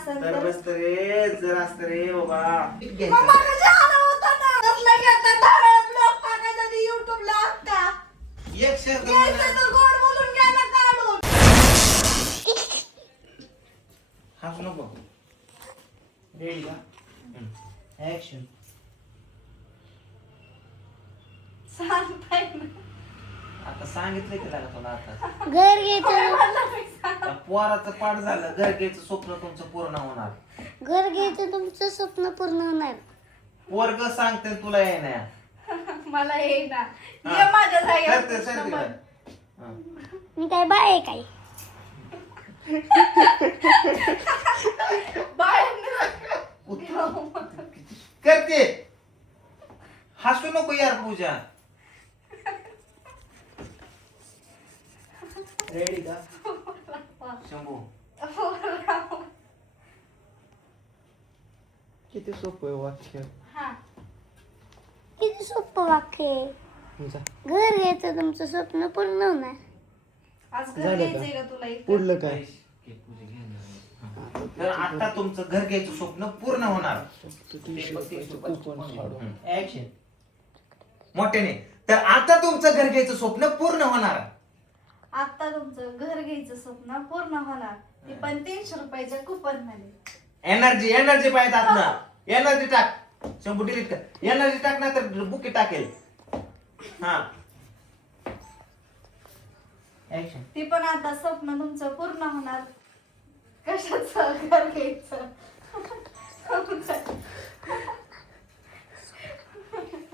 असेल तर तर बस रे जर असत रे बाबा मग मागाशी आलं होतं ना. कसलं घेतं नारळ ब्लॉग टाकायचा ते युट्यूबला अक्का. एक शेर घ्यायचं तर गोड बोलून घ्या ना काढून. हसू नको रेडी का ऍक्शन सांगताय ना. आता सांगितलंय की लागा तुला आता घर. त्या पोराचं पाठ झालं घर घ्यायचं स्वप्न तुमचं पूर्ण होणार. घर घ्यायचं तुमचं स्वप्न पूर्ण होणार. पोरग सांगते तुला येण्या मला ये ना. हा. ये माझ्या करते सर जागेवर मी काय बाय आहे काय? करते. हसू नको यार पूजा. रेडी का? शंभू किती सोपं आहे वाक्य हा किती सोपं वाक्य आहे तुमचा घर घ्यायचं तुमचं स्वप्न पूर्ण होणार आज घर झालं का? घ्यायचंय का तुला इथं? पुढलं काय तर आता तुमचं घर घ्यायचं स्वप्न पूर्ण होणार ऍक्शन मोठ्याने तर आता तुमचं घर घ्यायचं स्वप्न पूर्ण होणार आता तुमचं घर घ्यायचं स्वप्न पूर्ण होणार. ते पण तीनशे रुपयाच्या कुपनमध्ये एनर्जी एनर्जी पाहिजे आतनं. एनर्जी टाक. शंभू डिलीट कर. एनर्जी टाक ना तर बुके टाकेल. हा. ऍक्शन ते पण आता स्वप्न तुमचं पूर्ण होणार. कशाचं घर घ्यायचं?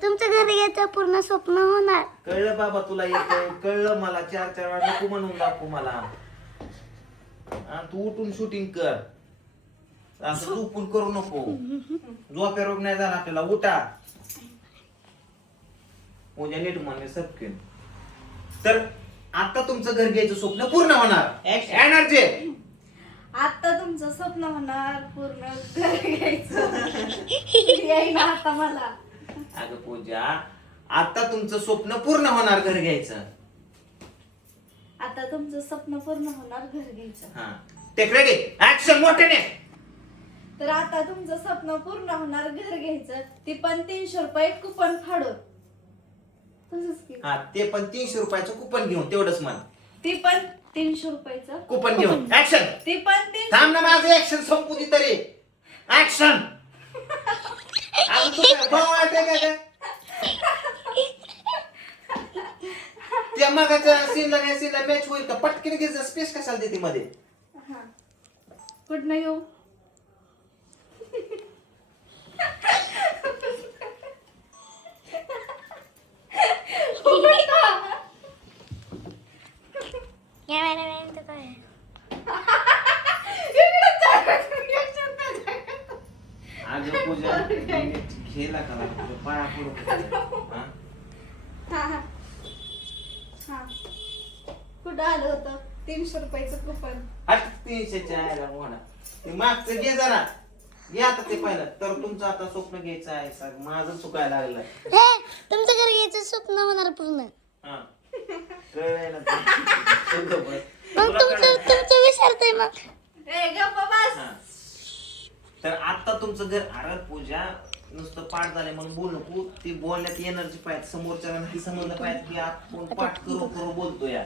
तुमचं घर घ्यायचं पूर्ण स्वप्न होणार. कळलं बाबा तुला येत कळलं मला. चार चार वेळा नको म्हणून दाखवू मला. हा, तू उठून शूटिंग कर. असं झोपून करू नको. झोप्या रोग नाही झाला आपल्याला उठा. उद्या नीट म्हणणे सबकेन तर आता तुमचं घर घ्यायचं स्वप्न पूर्ण होणार. एनर्जी आता तुमचं स्वप्न होणार पूर्ण घर घ्यायचं. येईना आता मला. अगं पूजा आता तुमचं स्वप्न पूर्ण होणार घर घ्यायचं. आता तुमचं स्वप्न पूर्ण होणार घर घ्यायचं. हा. टेक रेडी ऍक्शन मोठ्याने. तर आता तुमचं स्वप्न पूर्ण होणार घर घ्यायचं. ते पण तीनशे रुपये कुपन फाडून. तसंच की. हा ते पण तीनशे रुपयाचं कुपन घेऊन तेवढंच म्हण. ती पण तीनशे रुपयाचं कुपन घेऊन. ऍक्शन ती पण तीनशे थांब ना माझं ऍक्शन संपू दे तरी. ऍक्शन त्या मागाच्या सीनला नाही सीनला मॅच होईल का? पटकन घ्यायचं स्पेस कशाला देते मध्ये? हा नाही येऊ कॅमेरामॅन तर काय अगं पूजा खेळला का तुझ्या पाया पडू हा? हा हा हा कुठं आलं होतं तीनशे रुपयाचं कुपन हट तीनशेच्या आहे मोहना ते मागचं घे जरा. घे आता ते पहिलं. तर तुमचं आता स्वप्न घ्यायचं आहे सग माझं चुकायला लागलं. हे तुमचं घर घ्यायचं स्वप्न होणार पूर्ण. हा. कळलंय ना तुला? शुद्ध बस. मग तुला तुमचं कळलं? तुमचं विचारतंय मग. ए गप्पा बस. हा. तर आता तुमचं घर अरे पूजा. नुसतं पाठ झाले म्हणून बोल नको. ती बोलण्यात एनर्जी पाहिजे. समोरच्याला नाही समजलं पाहिजे की आपण पाठ करू करू बोलतो या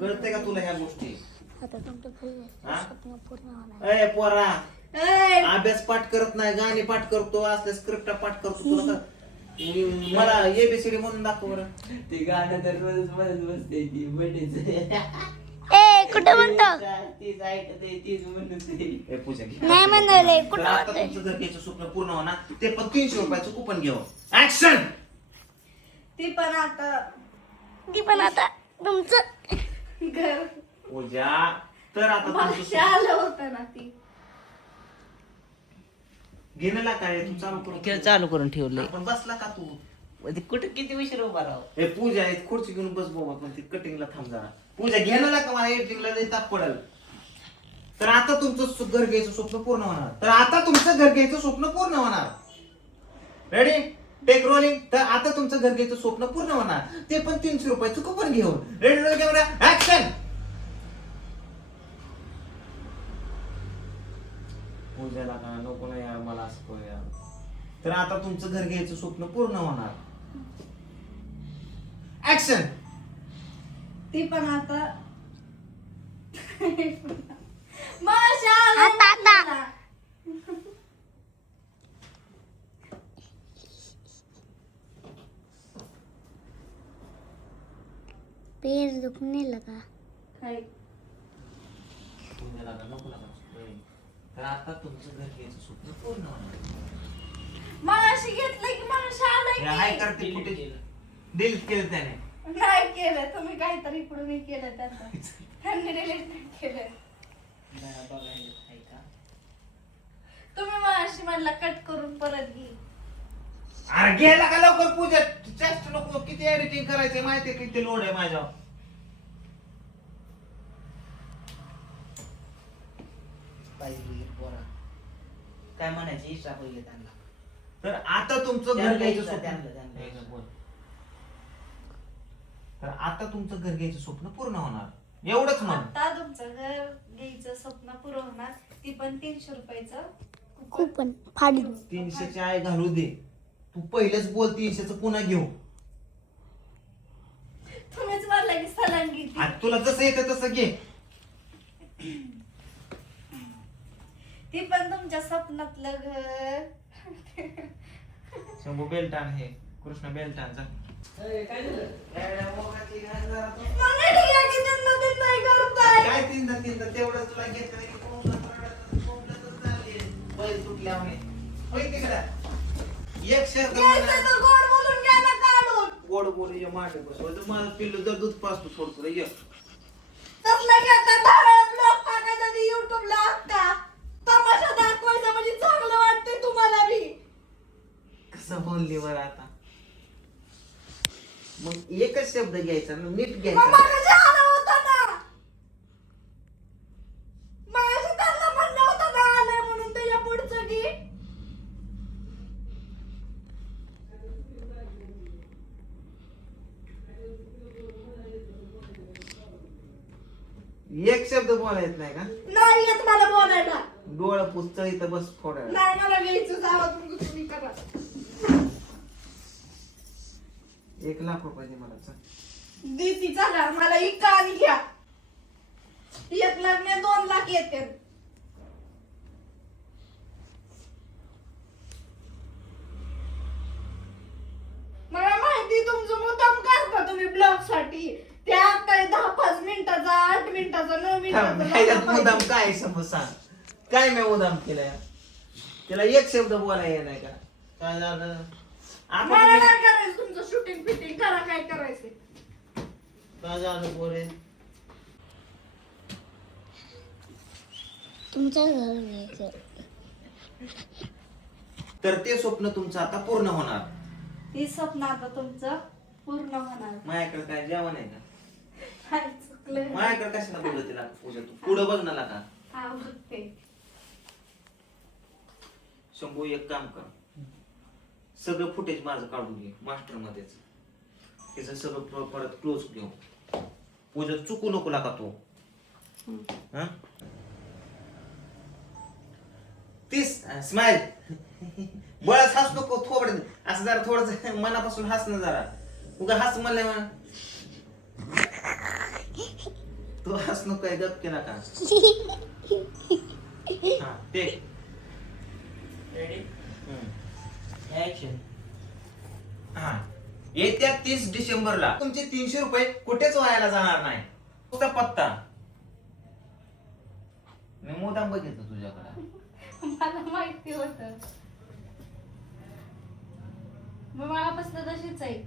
कळतंय का तुला ह्या गोष्टी? आता तुमचं घर हा? स्वप्न पूर्ण होणार. ए पोरा. ए, अभ्यास पाठ करत नाही गाणी पाठ करतो असल्या स्क्रिप्ट पाठ करतो. तुला का- मला एबीसीडी म्हणून दाखव बरं. ते गाणं तर रोजच म्हणत बसते ती ए कुठं म्हणतो? तीच ऐकते तीच म्हणते. ए पूजा घे. नाही म्हणाले तर कुठं आता म्हणतोय? तुमचं घर घ्यायचं स्वप्न पूर्ण होणार ते पण तीनशे रुपयाचं कुपन घेऊन ऍक्शन ती पण आता ती पण आता तुमचं. घर. पूजा तर आता तुमचं आलं होतं ना ती. काय? तू चालू करून खेळ चालू करून ठेवलंय. आपण बसला का तू? ते कुठं किती उशीर उभा राहू हे पूजा आहे खुर्ची घेऊन बस बाबा पण ती कटिंगला थांब जरा. पूजा घेणं का मला एडिटिंगला लई ताप पडल. तर आता तुमचं सु- घर घ्यायचं स्वप्न पूर्ण होणार. तर आता तुमचं घर घ्यायचं स्वप्न पूर्ण होणार. रेडी टेक रोलिंग तर आता तुमचं घर घ्यायचं स्वप्न पूर्ण होणार. ते पण तीनशे रुपयाचं कुपन घेऊन. रेडी रोल कॅमेरा ऍक्शन पूजाला का नको ना यार मला असं करू यार. तर आता तुमचं घर घ्यायचं स्वप्न पूर्ण होणार. ऍक्शन ती पण आता माशा आता, आता. पैर दुखने लगा। का नको नका तर आता तुमचं घर घ्यायचं स्वप्न पूर्ण होणार. माशी घेतलं की माशा हाय आलं करते Delete कुठे? केलं. केलं त्याने. की नाही केलं. तुम्ही काहीतरी इकडून केलं त्यांचं. त्यांनी डिलीट नाही केलं. नाही बघायला आहे का? तुम्ही माशी म्हणला कट करून परत घे. अरे गेला का लवकर पूजा जास्त नको. किती एडिटिंग करायचे माहितीये किती लोड आहे माझ्यावर. पाहिजे पोरा. काय म्हणायची? इच्छा पहिले त्यांना. तर आता तुमचं घर त्यांना घ्यायचं इच्छा, स्वप्न. त्यांना, त्यांना इच्छा. बोल. तर आता तुमचं घर घ्यायचं स्वप्न पूर्ण होणार. एवढंच म्हण. आता तुमचं घर घ्यायचं स्वप्न पुरं होणार. ती पण तीनशे रुपयाचं कूपन फाडून तीनशेची आय घालू दे. तू पहिलेच बोल तीनशेच पुन्हा घेऊ. तुम्हीच म्हणला की सलांगी ती. तुला जसं येतं तसं घे. ती पण तुमच्या स्वप्नातलं घर. शंभू बेल्टान हे कृष्ण बेल्टानचा. काय झालं? मग नाही ठीक आहे की त्यांना ते नाही करताय. काय तीनदा तीनदा तेवढं तुला घेतलं की कोंबडं परवडतं, कोंबडं तर चालली. बैल तुटल्यामुळे. होय तिकडं. एक घ्यायचं तर गोड बोलून काढून. गोड बोल ये तर माझं पिल्लू जर दूध पाचतो थोडं ये. तसलं घेता धाराळ ब्लॉग टाकायचा ते युट्यूबला आता तमाशा दाखवायचा म्हणजे चांगलं वाटतंय तुम्हाला बी. कसं बोलली बरं आता? मग एकच शब्द घ्यायचा ना नीट मग घ्यायचा आलं होतं ना मागाशी त्यांना म्हणलं होतं ना आलंय म्हणून त्याच्या पुढचं की एक शब्द बोलायच नाही का? नाही येत मला बोलायला. डोळं पुस्तक इथं बस वेळ. नाही मला घ्यायचं जावं तुम्ही तुम्ही करा. एक लाख रुपये दे मला चल. देती चला मला इका आणि घ्या. एक लाख नाही दोन लाख येते मला माहिती तुमचं मुद्दाम करता तुम्ही ब्लॉगसाठी त्या काय दहा पाच मिनिटाचा नऊ थांब, मुदाम मिनिटाचा काय समज सांग. काय मी मुदाम केलंय? त्याला एक शब्द बोलाय नाही का? काय झालं? आता मला तुम्ही- नाही करायचं तुमचं शूटिंग फिटिंग करा काय करायचं. काय झालं पोरे? तुमचं घर घ्यायचं तर ते स्वप्न तुमचं आता पूर्ण होणार. हे स्वप्न आता तुमचं पूर्ण होणार. माझ्याकडे काय जेवण आहे का? काय माझ्याकडे कशाला बोलत तिला? पूजा तू पुढं बघ ना का हा बघते. शंभू एक काम कर. सगळं फुटेज माझं काढून घे मास्टर मध्येच. त्याचं सगळं प- परत क्लोज घेऊ पूजा चुकू नको लागा तू. हं? तीस स्माइल बळच हस नको थोड. असं जरा थोडस मनापासून हस ना जरा. उगा हस म्हणलं म्हणा तू हस नको काय गप केला का? हा ते. रेडी हं. हा. येत्या तीस डिसेंबरला तुमचे तीनशे रुपये कुठेच वायाला जाणार नाही. तुझा पत्ता. मी मुदाम बघितलं तुझ्याकडे. मला माहिती होत. मग मलापासून तशीच आहे.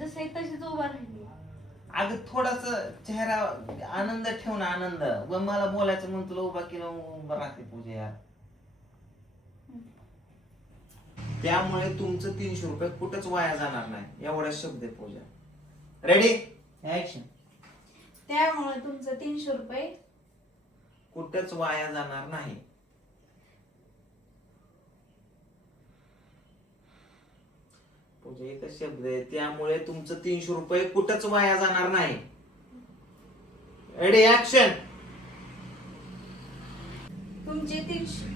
जशी आहे तशीच उभा राहिली. अगं थोडास चेहरा आनंद ठेव ना आनंद. व मला बोलायचं म्हणून तुला उभा केलं उभा राहते पूजा. यार त्यामुळे तुमचं तीनशे रुपये कुठेच वाया जाणार नाही. एवढा शब्द आहे पूजा. रेडी ऍक्शन त्यामुळे तुमचं तीनशे रुपये कुठेच वाया जाणार नाही. पूजा इथं शब्द आहे. त्यामुळे तुमचं तीनशे रुपये कुठंच वाया जाणार नाही. रेडी ऍक्शन तुमचे तीनशे.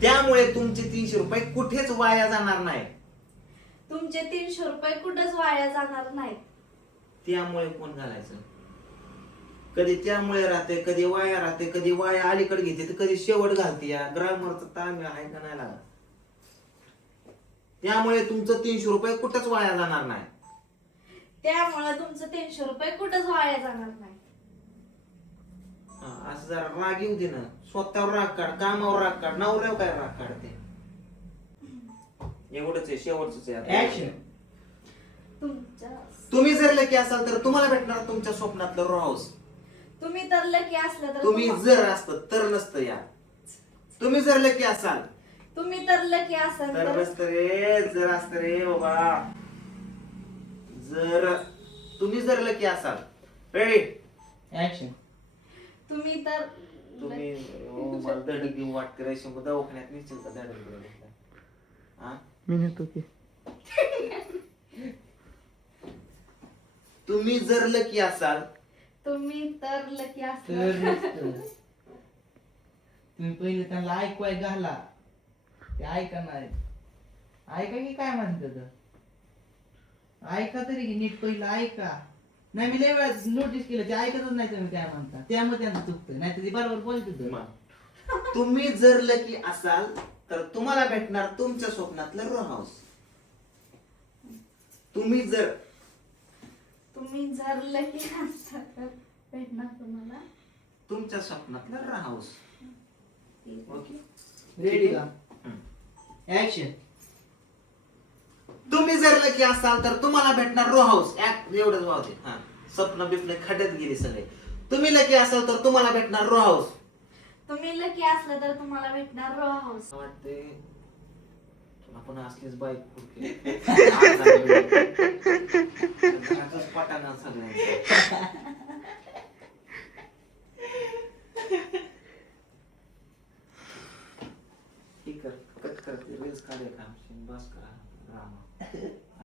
त्यामुळे तुमचे तीनशे रुपये कुठेच वाया जाणार नाही. तुमचे तीनशे रुपये कुठंच वाया जाणार नाहीत. त्यामुळे कोण घालायचं? कधी त्यामुळे राहते कधी वाया राहते कधी वाया अलीकडे घेते तर कधी शेवट घालते या. ग्रामरचा ताळमेळ आहे का नाही लागत? त्यामुळे तुमचं तीनशे रुपये कुठंच वाया जाणार नाही. त्यामुळे तुमचं तीनशे रुपये कुठंच वाया जाणार नाही. हा, असं जरा राग येऊ दे ना. स्वतःवर राग काढ कामावर राग काढ नवऱ्यावर काय राग काढते? एवढंच आहे शेवटच आहे आता. ऍक्शन तुमच्या तुम्ही जर लकी असाल तर तुम्हाला भेटणार तुमच्या स्वप्नातलं रो हाऊस तुम्ही तर लकी असलं तर तुम्ही तुम्हा- जर असत तर नसतं या. तुम्ही जर लकी असाल तुम्ही तर लकी असाल तर तर नसतं रे जर असत रे बाबा. जर तुम्ही जर लकी असाल. रेडी ऍक्शन तुम्ही तर तुम्ही ओ, मला धडक देऊ वाटते रे शंभर दवाखान्यात निश्चित का धडक देऊ हा मी नेतो की. तुम्ही जर लकी असाल. तुम्ही तर लकी असलं. तुम्ही पहिले त्यांना ऐकवाय घाला. ते ऐका नाही ऐका की काय म्हणतात ऐका तरी की नीट पहिलं ऐका. नाही मी लय वेळा नोटीस केलं ते ऐकतच नाही तुम्ही काय म्हणता. त्यामुळे त्यांचं चुकतं नाही तर ते बरोबर बोलत. तुम्ही जर लकी असाल तर तुम्हाला भेटणार तुमच्या स्वप्नातलं रो हाऊस तुम्ही जर तुम्ही जर लकी असाल तर भेटणार तुम्हाला. तुमच्या स्वप्नातलं रो हाऊस ओके रेडी का? ऍक्शन तुम्ही जर लकी असाल तर तुम्हाला भेटणार रो हाऊस एवढंच वावते हा. स्वप्न बिप्न खड्यात गेले सगळे. तुम्ही लकी असाल तर तुम्हाला भेटणार रो हाऊस तुम्ही लकी असलं तर तुम्हाला भेटणार रो हाऊस वाटते आपण असलीच बाईक पटाना सगळ्यांचं. करते रील्स काढे का बस करा रामा